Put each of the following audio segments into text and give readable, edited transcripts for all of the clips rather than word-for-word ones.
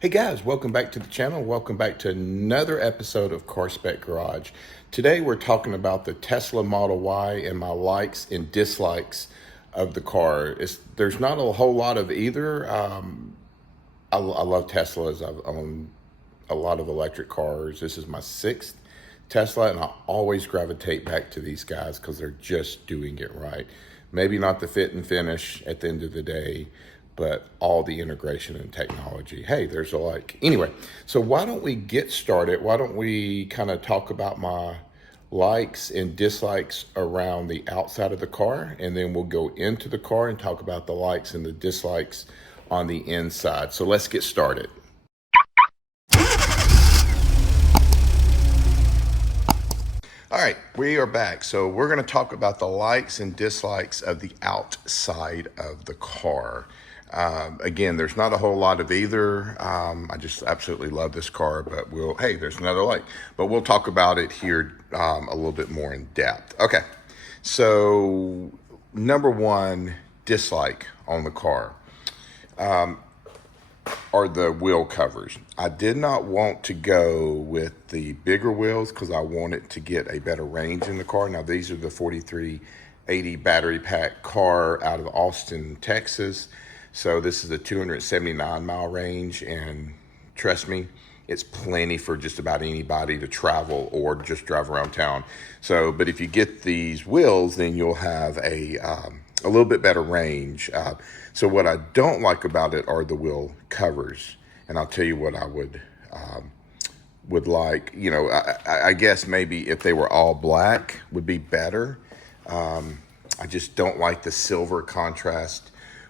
Hey guys, welcome back to the channel. Welcome back to another episode of Car Spec Garage. Today we're talking about the Tesla Model Y and my likes and dislikes of the car. There's not a whole lot of either. I love Teslas. I've owned a lot of electric cars. This is my sixth Tesla, and I always gravitate back to these guys because they're just doing it right. Maybe not the fit and finish at the end of the day, but all the integration and technology. Hey, there's a like. Anyway, so why don't we get started? Why don't we kind of talk about my likes and dislikes around the outside of the car, and then we'll go into the car and talk about the likes and the dislikes on the inside. So let's get started. All right, we are back. So we're going to talk about the likes and dislikes of the outside of the car. Again, there's not a whole lot of either. I just absolutely love this car, but hey, there's another like. But we'll talk about it here a little bit more in depth. Okay, so number one dislike on the car are the wheel covers. I did not want to go with the bigger wheels because I wanted to get a better range in the car. Now, these are the 4380 battery pack car out of Austin, Texas. So this is a 279 mile range, and trust me, it's plenty for just about anybody to travel or just drive around town. So, but if you get these wheels, then you'll have a little bit better range. So what I don't like about it are the wheel covers, and I'll tell you what I would like. You know, I guess maybe if they were all black would be better. I just don't like the silver contrast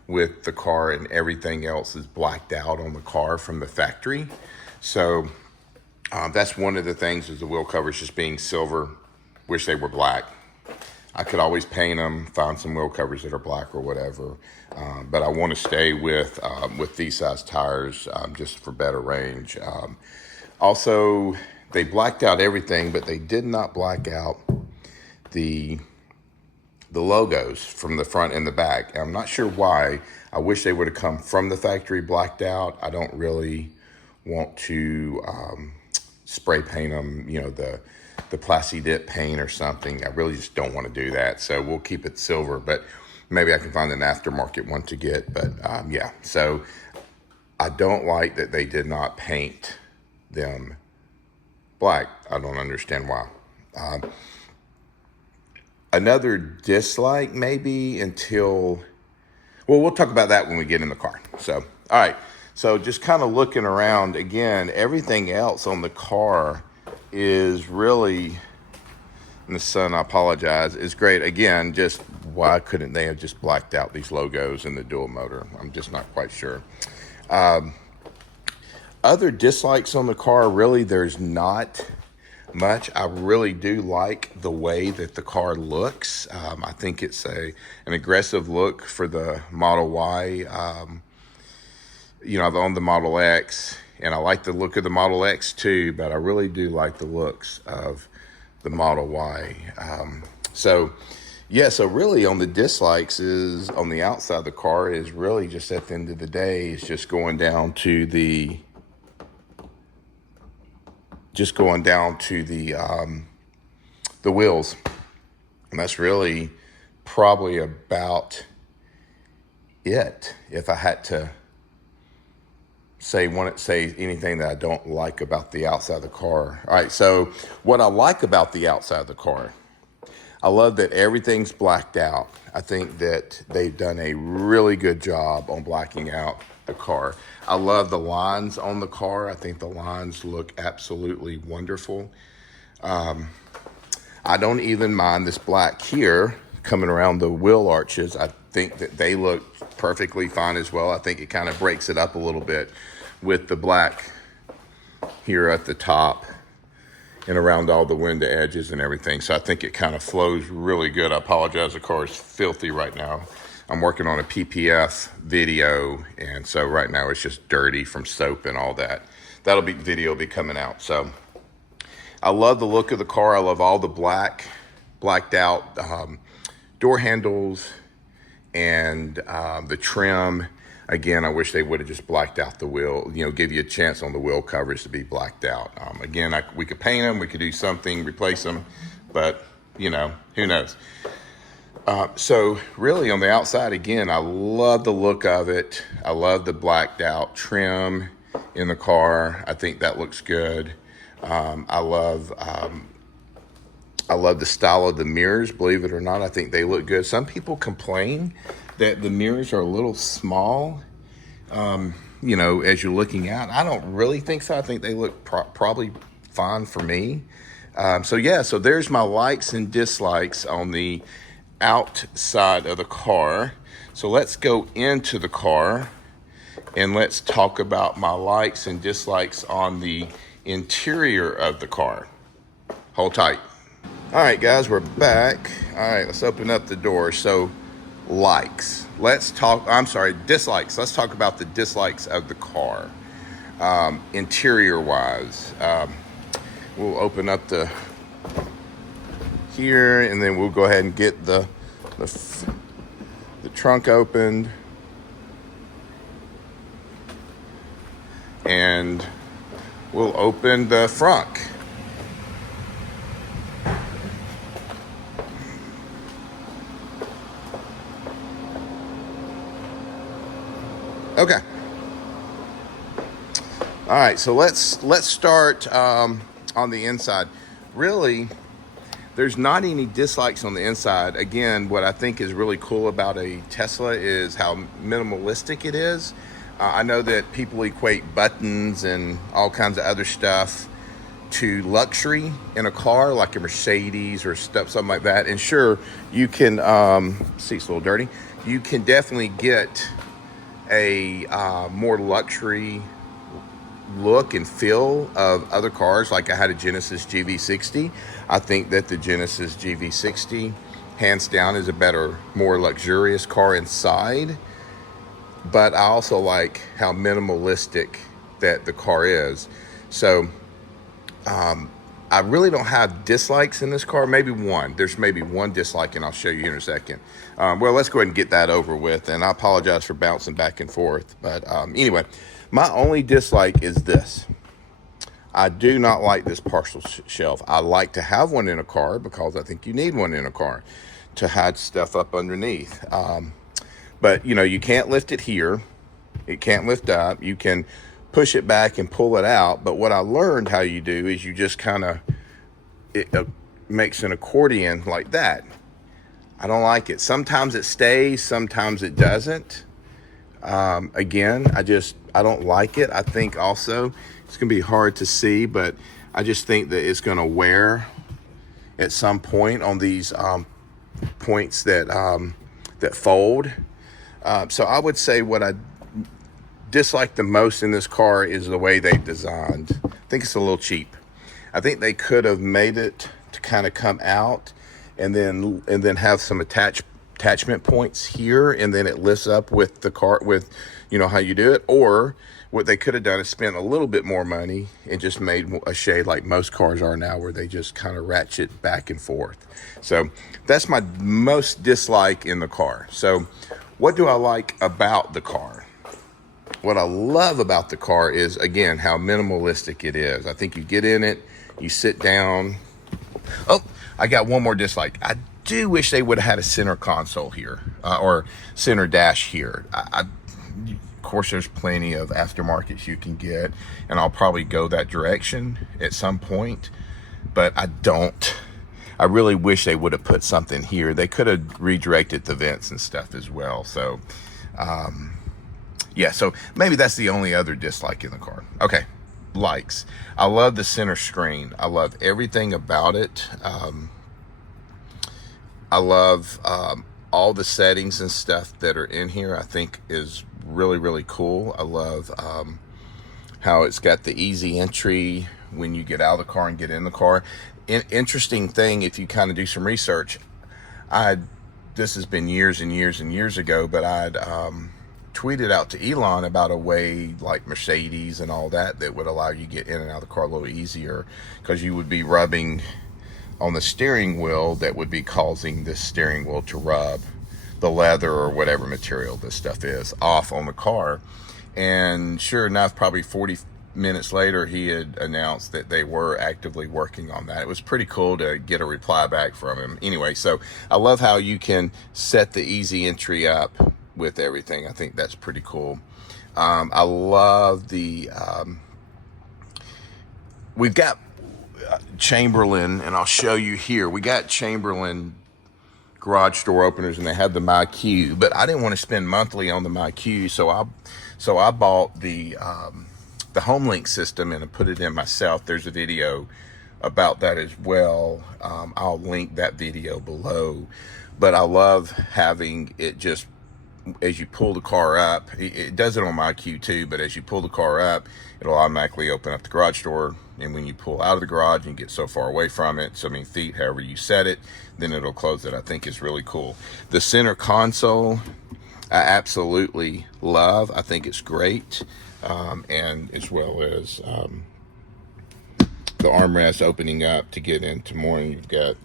with the car, and everything else is blacked out on the car from the factory. So that's one of the things, is the wheel covers just being silver. Wish they were black. I could always paint them, find some wheel covers that are black or whatever. But I want to stay with these size tires just for better range. Also, they blacked out everything, but they did not black out the logos from the front and the back. I'm not sure why. I wish they would have come from the factory blacked out. I don't really want to spray paint them, you know, the Plasti Dip paint or something. I really just don't want to do that. So we'll keep it silver, but maybe I can find an aftermarket one to get. But yeah, so I don't like that they did not paint them black. I don't understand why. Another dislike maybe we'll talk about that when we get in the car. So, all right. So just kind of looking around again, everything else on the car is really, in the sun, I apologize, is great. Again, just why couldn't they have just blacked out these logos in the dual motor? I'm just not quite sure. Other dislikes on the car, really, there's not much. I really do like the way that the car looks. I think it's an aggressive look for the Model Y. You know, I've owned the Model X, and I like the look of the Model X too, but I really do like the looks of the Model Y. So really on the dislikes is on the outside of the car is really just at the end of the day, it's just going down to the wheels. And that's really probably about it. If I had to say anything that I don't like about the outside of the car. All right, so what I like about the outside of the car, I love that everything's blacked out. I think that they've done a really good job on blacking out the car. I love the lines on the car. I think the lines look absolutely wonderful. I don't even mind this black here coming around the wheel arches. I think that they look perfectly fine as well. I think it kind of breaks it up a little bit with the black here at the top and around all the window edges and everything. So I think it kind of flows really good. I apologize, the car is filthy right now. I'm working on a PPF video, and so right now it's just dirty from soap and all that. Video will be coming out. So I love the look of the car. I love all the blacked out door handles and the trim. Again, I wish they would have just blacked out the wheel, give you a chance on the wheel covers to be blacked out. Again, we could paint them, we could do something, replace them, but who knows? So really on the outside, again, I love the look of it. I love the blacked out trim in the car. I think that looks good. I love the style of the mirrors, believe it or not. I think they look good. Some people complain that the mirrors are a little small, as you're looking out. I don't really think so. I think they look probably fine for me. So there's my likes and dislikes on the outside of the car. So let's go into the car and let's talk about my likes and dislikes on the interior of the car. Hold tight. All right, guys, we're back. All right, let's open up the door. So, dislikes. Let's talk about the dislikes of the car. Interior-wise, we'll open up here, and then we'll go ahead and get the trunk opened. And we'll open the front. Okay. All right, so let's start on the inside. Really, there's not any dislikes on the inside. Again, what I think is really cool about a Tesla is how minimalistic it is. I know that people equate buttons and all kinds of other stuff to luxury in a car, like a Mercedes or something like that. And sure, you can, seat's a little dirty. You can definitely get a more luxury look and feel of other cars. Like I had a Genesis GV60. I think that the Genesis GV60 hands down is a better, more luxurious car inside, but I also like how minimalistic that the car is. So I really don't have dislikes in this car. Maybe one. There's maybe one dislike, and I'll show you here in a second. Well, let's go ahead and get that over with, and I apologize for bouncing back and forth. But anyway, my only dislike is this. I do not like this partial shelf. I like to have one in a car because I think you need one in a car to hide stuff up underneath. But, you can't lift it here. It can't lift up. You can push it back and pull it out. But what I learned how you do is you just kind of, it makes an accordion like that. I don't like it. Sometimes it stays, sometimes it doesn't. Again, I don't like it. I think also it's going to be hard to see, but I just think that it's going to wear at some point on these points that fold. So I would say what I dislike the most in this car is the way they designed. I think it's a little cheap. I think they could have made it to kind of come out and then have some attachment points here, and then it lifts up with the car with how you do it. Or what they could have done is spent a little bit more money and just made a shade like most cars are now, where they just kind of ratchet back and forth. So that's my most dislike in the car. So what do I like about the car? What I love about the car is, again, how minimalistic it is. I think you get in it, you sit down. Oh, I got one more dislike. I do wish they would have had a center console here, or center dash here. Of course, there's plenty of aftermarkets you can get, and I'll probably go that direction at some point, but I really wish they would have put something here. They could have redirected the vents and stuff as well. So, so maybe that's the only other dislike in the car. Okay, likes. I love the center screen. I love everything about it. I love all the settings and stuff that are in here. I think is really, really cool. I love how it's got the easy entry when you get out of the car and get in the car. Interesting thing, if you kind of do some research, this has been years and years and years ago, but I'd tweeted out to Elon about a way like Mercedes and all that would allow you to get in and out of the car a little easier, because you would be rubbing on the steering wheel that would be causing the steering wheel to rub. the leather or whatever material this stuff is off on the car. And sure enough, probably 40 minutes later, he had announced that they were actively working on that. It was pretty cool to get a reply back from him. Anyway, so I love how you can set the easy entry up with everything. I think that's pretty cool. I love we've got Chamberlain, and I'll show you here. We got Chamberlain garage door openers, and they have the MyQ, but I didn't want to spend monthly on the MyQ, so I bought the Homelink system and I put it in myself. There's a video about that as well. I'll link that video below, but I love having it just as you pull the car up. It does it on MyQ too, but as you pull the car up, it'll automatically open up the garage door. And when you pull out of the garage and get so far away from it, so many feet, however you set it, then it'll close it. I think is really cool. The center console, I absolutely love. I think it's great. And as well as the armrest opening up to get into more, and you've got,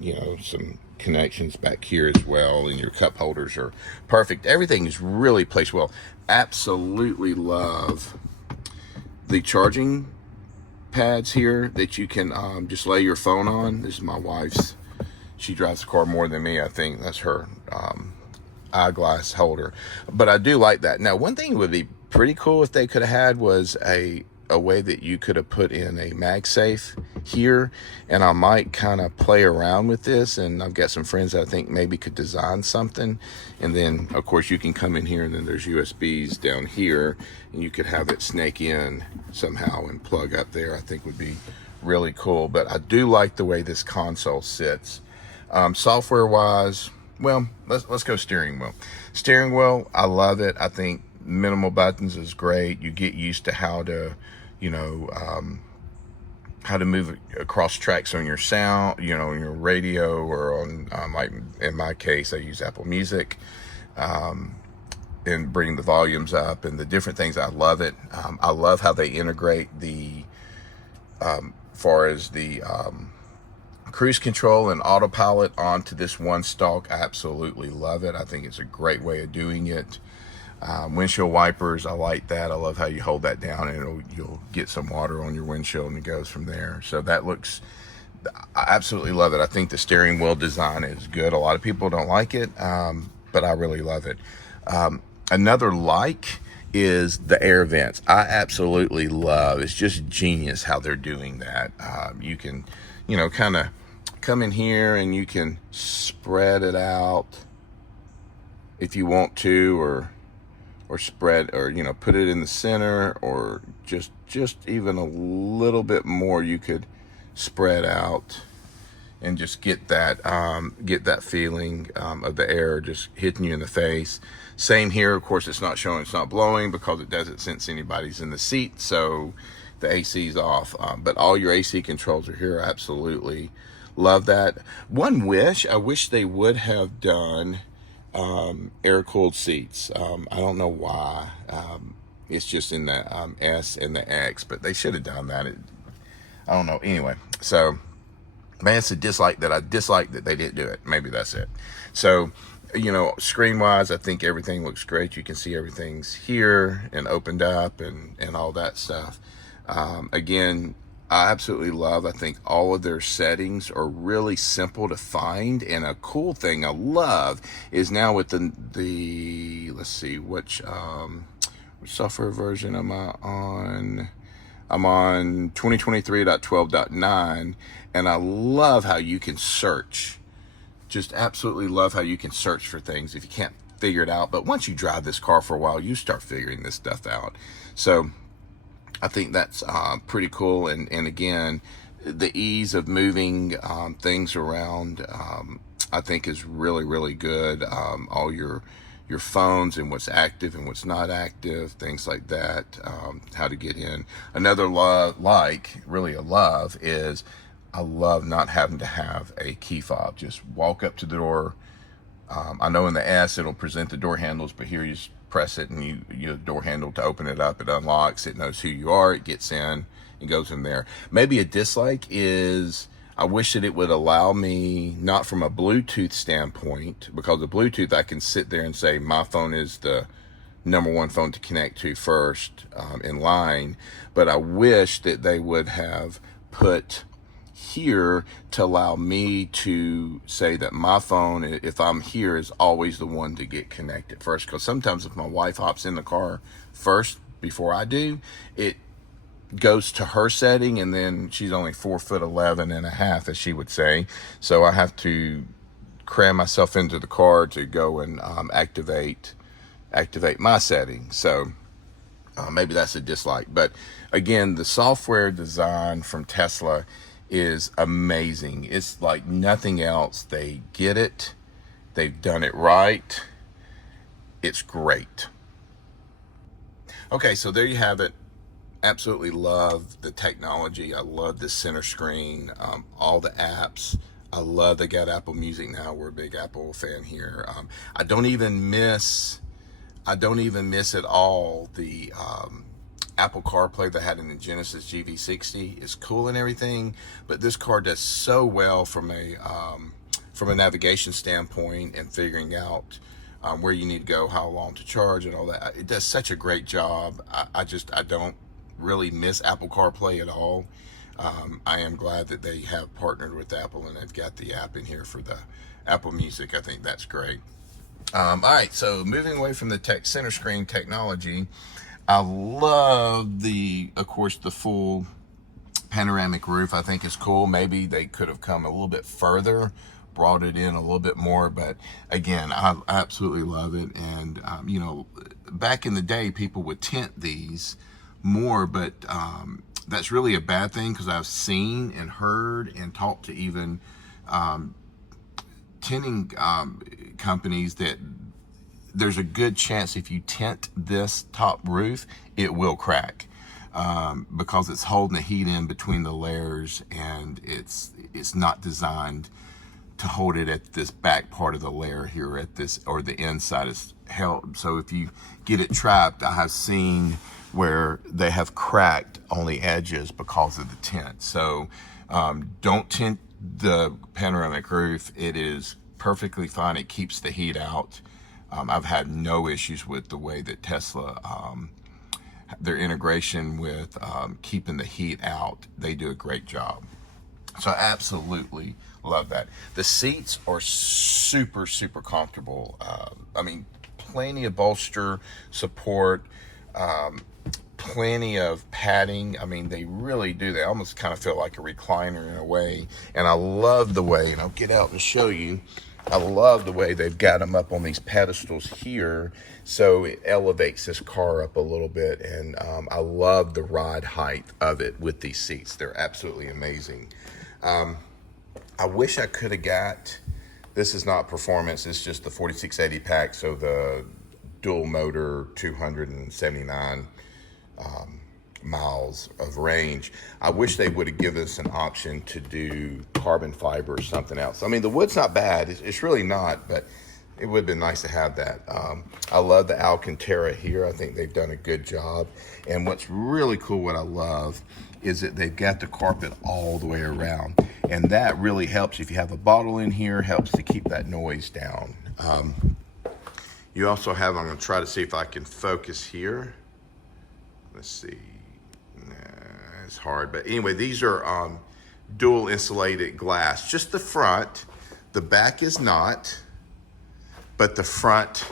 some connections back here as well, and your cup holders are perfect. Everything is really placed well. Absolutely love the charging pads here that you can just lay your phone on. This is my wife's. She drives the car more than me. I think that's her eyeglass holder. But I do like that. Now, one thing that would be pretty cool if they could have had was a way that you could have put in a MagSafe here, and I might kind of play around with this, and I've got some friends that I think maybe could design something. And then of course you can come in here, and then there's USBs down here, and you could have it snake in somehow and plug up there. I think would be really cool. But I do like the way this console sits. Software wise, well, let's go steering wheel. Steering wheel, I love it. I think minimal buttons is great. You get used to how to move across tracks on your sound, on your radio, or on like in my case, I use Apple Music, and bring the volumes up and the different things. I love it. I love how they integrate far as the cruise control and autopilot onto this one stalk. I absolutely love it. I think it's a great way of doing it. Windshield wipers, I like that. I love how you hold that down and you'll get some water on your windshield, and it goes from there. So I absolutely love it. I think the steering wheel design is good. A lot of people don't like it, but I really love it. Another is the air vents. I absolutely love. It's just genius how they're doing that. You can, kind of come in here and you can spread it out if you want to, or spread, or put it in the center, or just even a little bit more. You could spread out and just get that feeling of the air just hitting you in the face. Same here. Of course, it's not showing, it's not blowing, because it doesn't sense anybody's in the seat, so the AC's off. But all your AC controls are here. I absolutely love that. I wish they would have done air-cooled seats. I don't know why. It's just in the S and the X, but they should have done that. I don't know. Anyway, so that's a dislike that I dislike that they didn't do it. Maybe that's it. So, screen-wise, I think everything looks great. You can see everything's here and opened up and all that stuff. Again, I absolutely love. I think all of their settings are really simple to find, and a cool thing I love is now with the let's see, which software version am I on? I'm on 2023.12.9, and I love how you can search. Just absolutely love how you can search for things if you can't figure it out. But once you drive this car for a while, you start figuring this stuff out. So I think that's pretty cool. And again, the ease of moving things around, I think is really, really good. All your phones and what's active and what's not active, things like that, how to get in. Another really a love is, I love not having to have a key fob. Just walk up to the door. I know in the S it'll present the door handles, but here you just press it and you door handle to open it up. It unlocks. It knows who you are. It gets in and goes in there. Maybe a dislike is I wish that it would allow me, not from a Bluetooth standpoint, because the Bluetooth I can sit there and say my phone is the number one phone to connect to first in line, but I wish that they would have put here to allow me to say that my phone, if I'm here, is always the one to get connected first. Because sometimes if my wife hops in the car first before I do, it goes to her setting, and then she's only 4'11" and a half, as she would say. So I have to cram myself into the car to go and activate my setting. So maybe that's a dislike. But again, the software design from Tesla is amazing. It's like nothing else. They get it. They've done it right. It's great. Okay, so there you have it. Absolutely love the technology. I love the center screen, all the apps. I love they got Apple Music now. We're a big Apple fan here. I don't even miss at all the Apple CarPlay that had in the Genesis GV60. It's cool and everything, but this car does so well from a navigation standpoint and figuring out where you need to go, how long to charge, and all that. It does such a great job. I don't really miss Apple CarPlay at all. I am glad that they have partnered with Apple and they've got the app in here for the Apple Music. I think that's great. All right, so moving away from the center screen technology, I love of course, the full panoramic roof. I think is cool. Maybe they could have come a little bit further, brought it in a little bit more, but again, I absolutely love it. And back in the day, people would tint these more, but that's really a bad thing, because I've seen and heard and talked to even tinting companies that there's a good chance if you tint this top roof, it will crack, because it's holding the heat in between the layers, and it's not designed to hold it at this back part of the layer here at this, or the inside is held. So if you get it trapped, I have seen where they have cracked on the edges because of the tint. So don't tint the panoramic roof. It is perfectly fine. It keeps the heat out. I've had no issues with the way that Tesla, their integration with keeping the heat out. They do a great job. So I absolutely love that. The seats are super, super comfortable. Plenty of bolster support, plenty of padding. They really do. They almost kind of feel like a recliner in a way. And I love the way, and I'll get out and show you, I love the way they've got them up on these pedestals here, so it elevates this car up a little bit. And I love the ride height of it with these seats. They're absolutely amazing. I wish I could have got, this is not performance, it's just the 4680 pack, so the dual motor 279 miles of range. I wish they would have given us an option to do carbon fiber or something else. The wood's not bad, it's really not, but it would have been nice to have that. I love the Alcantara here. I think they've done a good job. And what's really cool, what I love, is that they've got the carpet all the way around. And that really helps. If you have a bottle in here, helps to keep that noise down. You also have, I'm gonna try to see if I can focus here. Let's see, it's hard, but anyway, these are dual insulated glass. Just the front, the back is not, but the front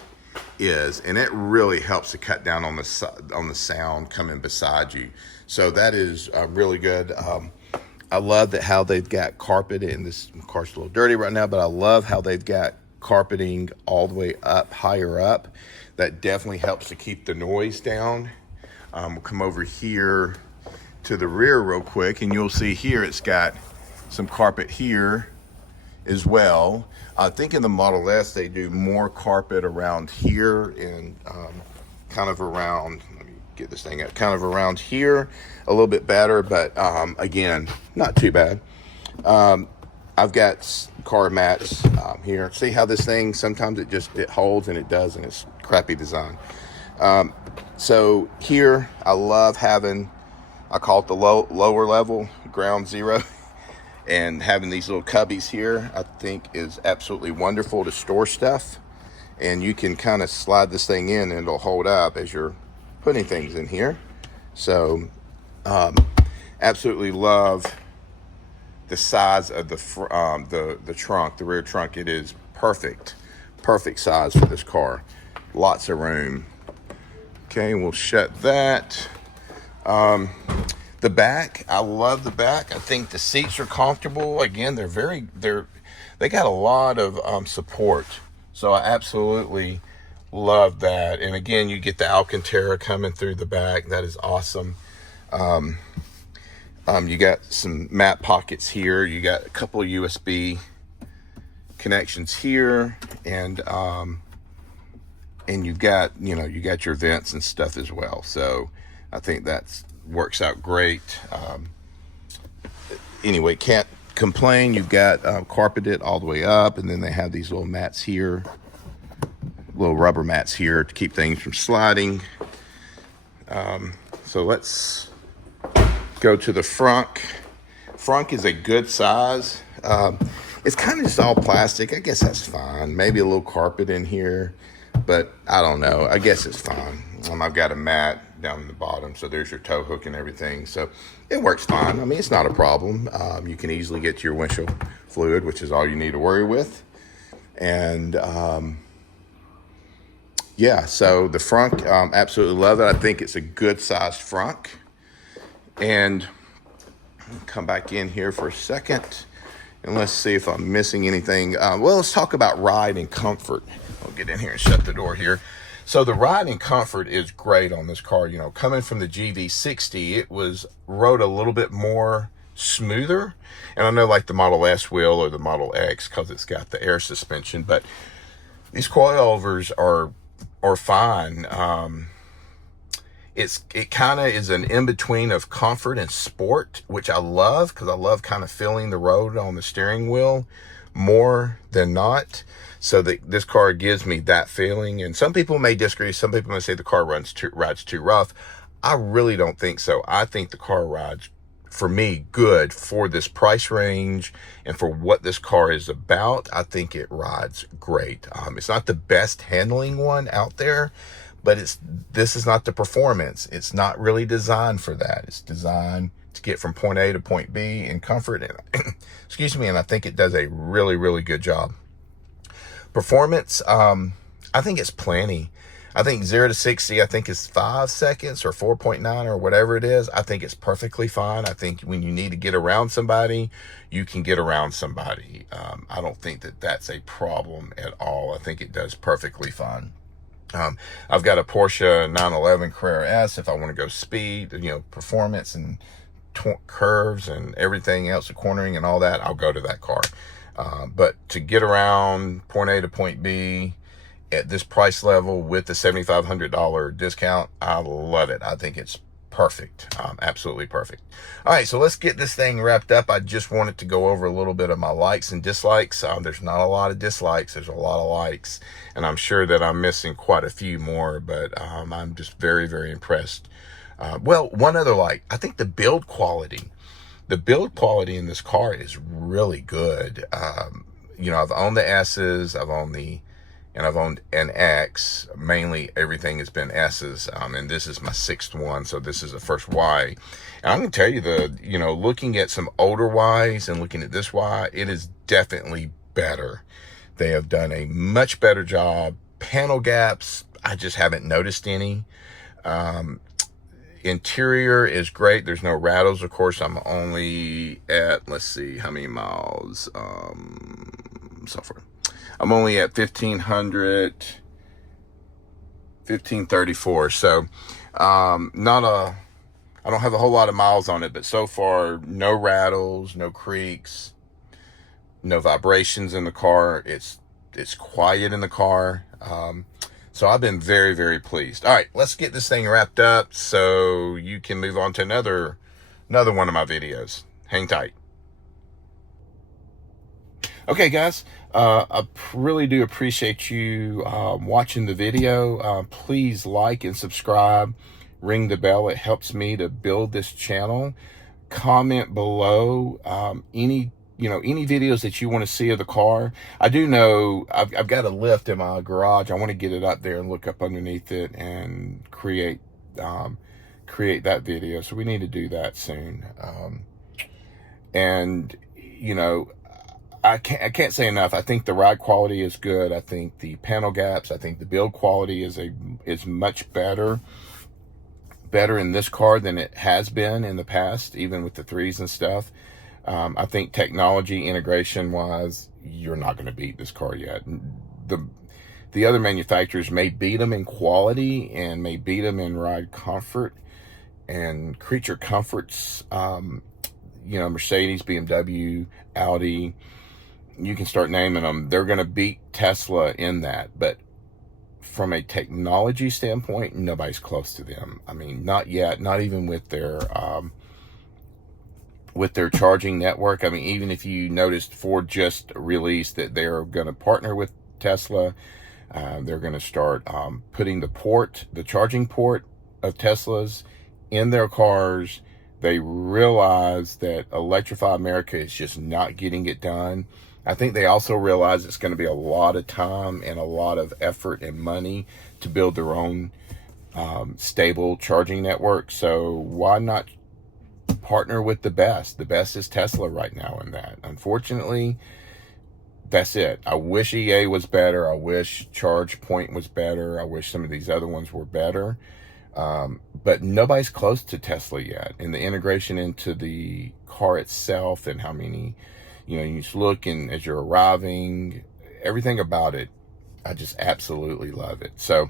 is, and it really helps to cut down on the sound coming beside you. So that is really good. I love that how they've got carpet, and this car's a little dirty right now, but I love how they've got carpeting all the way up, higher up. That definitely helps to keep the noise down. We'll come over here to the rear real quick, and you'll see here it's got some carpet here as well. I think in the Model S they do more carpet around here and kind of around, let me get this thing up, kind of around here a little bit better, but again, not too bad. I've got car mats here. See how this thing, sometimes it holds and it does, and it's crappy design. So here, I love having, I call it the lower level, ground zero. And having these little cubbies here, I think is absolutely wonderful to store stuff. And you can kind of slide this thing in and it'll hold up as you're putting things in here. So absolutely love the size of the trunk, the rear trunk. It is perfect size for this car. Lots of room. Okay, we'll shut that. The back, I love the back. I think the seats are comfortable. Again, they got a lot of support. So I absolutely love that. And again, you get the Alcantara coming through the back. That is awesome. You got some map pockets here. You got a couple of USB connections here, and you've got, you got your vents and stuff as well. So I think that works out great. Anyway, can't complain. You've got carpeted all the way up, and then they have these little mats here, little rubber mats here to keep things from sliding. So let's go to the front. Front is a good size. It's kind of just all plastic. I guess that's fine. Maybe a little carpet in here, but I don't know. I guess it's fine. I've got a mat down in the bottom, so there's your tow hook and everything. So it works fine. I mean, it's not a problem. You can easily get to your windshield fluid, which is all you need to worry with. And yeah, so the front, absolutely love it. I think it's a good sized front. And come back in here for a second, and let's see if I'm missing anything. Well, let's talk about ride and comfort. I'll get in here and shut the door here. So the ride and comfort is great on this car. Coming from the GV60, it rode a little bit more smoother. And I know like the Model S will, or the Model X, because it's got the air suspension, but these coilovers are fine. It kind of is an in-between of comfort and sport, which I love, because I love kind of feeling the road on the steering wheel more than not. So this car gives me that feeling. And some people may disagree. Some people may say the car rides too rough. I really don't think so. I think the car rides, for me, good for this price range and for what this car is about. I think it rides great. It's not the best handling one out there, but this is not the performance. It's not really designed for that. It's designed to get from point A to point B in comfort. And excuse me, and I think it does a really, really good job. Performance, I think it's plenty. I think 0 to 60, I think is 5 seconds or 4.9 or whatever it is. I think it's perfectly fine. I think when you need to get around somebody, you can get around somebody. I don't think that that's a problem at all. I think it does perfectly fine. I've got a Porsche 911 Carrera S. If I want to go speed, performance and curves and everything else, the cornering and all that, I'll go to that car. But to get around point A to point B at this price level with the $7,500 discount, I love it. I think it's perfect. Absolutely perfect. All right, so let's get this thing wrapped up. I just wanted to go over a little bit of my likes and dislikes. There's not a lot of dislikes. There's a lot of likes, and I'm sure that I'm missing quite a few more, but I'm just very, very impressed. Well, one other like, I think the build quality. The build quality in this car is really good. I've owned the S's, I've owned an X. Mainly everything has been S's, and this is my 6th one, so this is the first Y. And I'm gonna tell you, looking at some older Ys and looking at this Y, it is definitely better. They have done a much better job. Panel gaps, I just haven't noticed any. Interior is great. There's no rattles. Of course, I'm only at, let's see, how many miles? So far, I'm only at 1534. So, I don't have a whole lot of miles on it, but so far, no rattles, no creaks, no vibrations in the car. It's quiet in the car. So I've been very, very pleased. All right, let's get this thing wrapped up so you can move on to another one of my videos. Hang tight. Okay, guys, I really do appreciate you watching the video. Please like and subscribe, ring the bell. It helps me to build this channel. comment below any videos that you want to see of the car. I do know I've got a lift in my garage. I want to get it up there and look up underneath it and create that video. So we need to do that soon. And I can't say enough. I think the ride quality is good. I think the panel gaps, I think the build quality is much better in this car than it has been in the past, even with the 3s and stuff. I think technology integration wise, you're not going to beat this car yet. The other manufacturers may beat them in quality and may beat them in ride comfort and creature comforts. Mercedes, BMW, Audi, you can start naming them. They're going to beat Tesla in that. But from a technology standpoint, nobody's close to them. I mean, not yet, not even with their charging network. I mean, even if you noticed, Ford just released that they're going to partner with Tesla. They're going to start putting the charging port of Teslas in their cars. They realize that Electrify America is just not getting it done. I think they also realize it's going to be a lot of time and a lot of effort and money to build their own stable charging network. So why not partner with the best? The best is Tesla right now in that. Unfortunately, that's it. I wish EA was better. I wish ChargePoint was better. I wish some of these other ones were better. But nobody's close to Tesla yet. And the integration into the car itself and how many, you just look and as you're arriving, everything about it, I just absolutely love it. So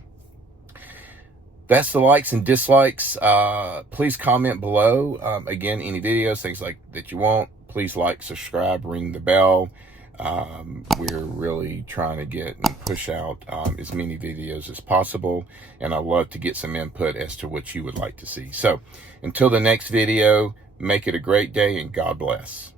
that's the likes and dislikes. Please comment below. Again, any videos, things like that you want, please like, subscribe, ring the bell. We're really trying to get and push out as many videos as possible, and I love to get some input as to what you would like to see. So until the next video, make it a great day and God bless.